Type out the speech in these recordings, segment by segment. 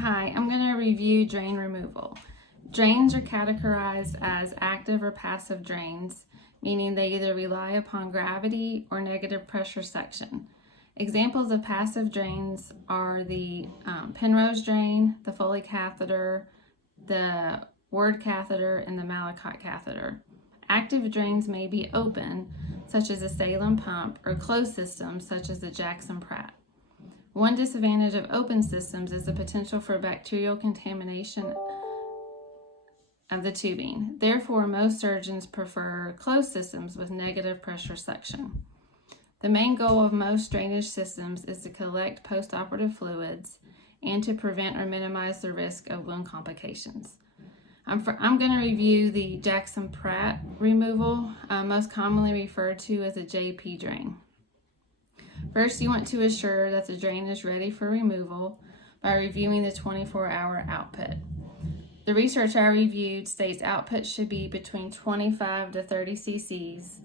Hi, I'm going to review drain removal. Drains are categorized as active or passive drains, meaning they either rely upon gravity or negative pressure suction. Examples of passive drains are the Penrose drain, the Foley catheter, the Word catheter, and the Malachite catheter. Active drains may be open, such as the Salem pump, or closed systems, such as the Jackson Pratt. One disadvantage of open systems is the potential for bacterial contamination of the tubing. Therefore, most surgeons prefer closed systems with negative pressure suction. The main goal of most drainage systems is to collect postoperative fluids and to prevent or minimize the risk of wound complications. I'm going to review the Jackson Pratt removal, most commonly referred to as a JP drain. First, you want to assure that the drain is ready for removal by reviewing the 24-hour output. The research I reviewed states output should be between 25 to 30 cc's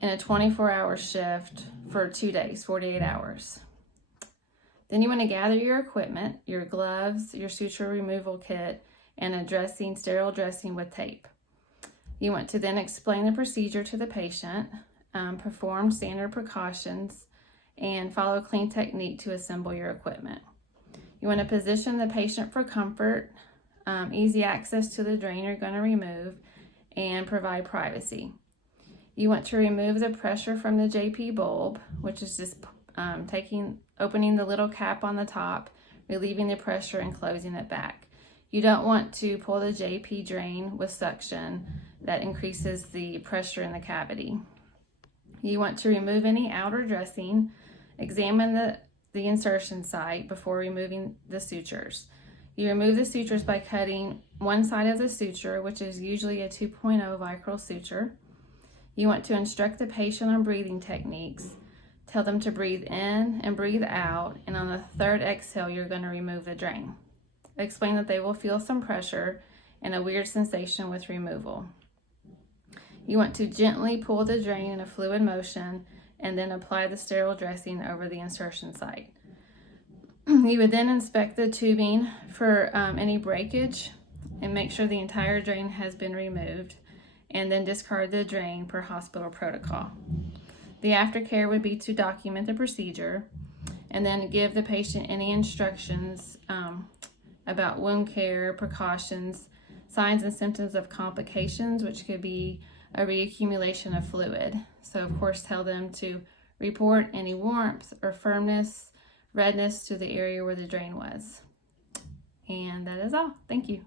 in a 24-hour shift for 2 days, 48 hours. Then you want to gather your equipment, your gloves, your suture removal kit, and a sterile dressing with tape. You want to then explain the procedure to the patient, perform standard precautions, and follow a clean technique to assemble your equipment. You want to position the patient for comfort, easy access to the drain you're going to remove, and provide privacy. You want to remove the pressure from the JP bulb, which is just opening the little cap on the top, relieving the pressure, and closing it back. You don't want to pull the JP drain with suction that increases the pressure in the cavity. You want to remove any outer dressing. Examine the insertion site before removing the sutures. You remove the sutures by cutting one side of the suture, which is usually a 2.0 vicryl suture. You want to instruct the patient on breathing techniques. Tell them to breathe in and breathe out, and on the third exhale, you're going to remove the drain. Explain that they will feel some pressure and a weird sensation with removal. You want to gently pull the drain in a fluid motion and then apply the sterile dressing over the insertion site. You would then inspect the tubing for any breakage and make sure the entire drain has been removed, and then discard the drain per hospital protocol. The aftercare would be to document the procedure and then give the patient any instructions about wound care, precautions, signs and symptoms of complications, which could be a reaccumulation of fluid. So of course, tell them to report any warmth or firmness, redness to the area where the drain was. And that is all. Thank you.